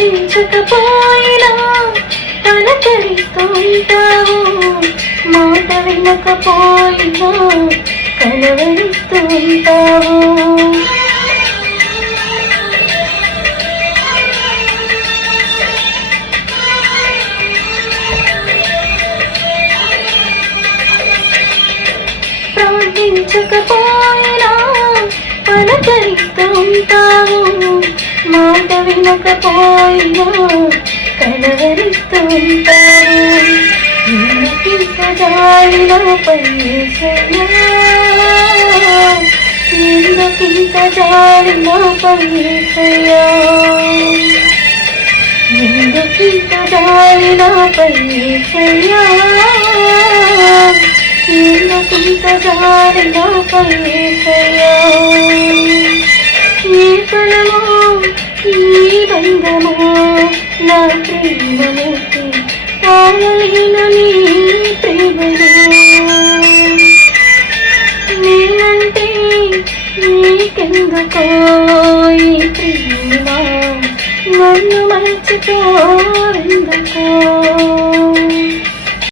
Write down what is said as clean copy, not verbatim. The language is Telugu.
ప్రార్థించకపోయినా పలకరిస్తుంటావు, మాట వినకపోయినా కలవరిస్తుంటావు. ప్రార్థించకపోయినా పలకరిస్తుంటావు, మాట వినకపోయినా కలవరిస్తుంటావు. ఎందుకింత జాలి నాపై యేసయ్యా, ఎందుకింత జాలి నాపై యేసయ్యా, ఎందుకింత జాలి నాపై యేసయ్యా, ఎందుకింత జాలి నాపై యేసయ్యా. ఏ ఫలమో ఈ బంధమో నా ప్రేమమూర్తి కాయలేను నీ ప్రేమలో. నేనంటే నీకెందుకో ఈ ప్రేమ, నన్ను మర్చిపోవెందుకో.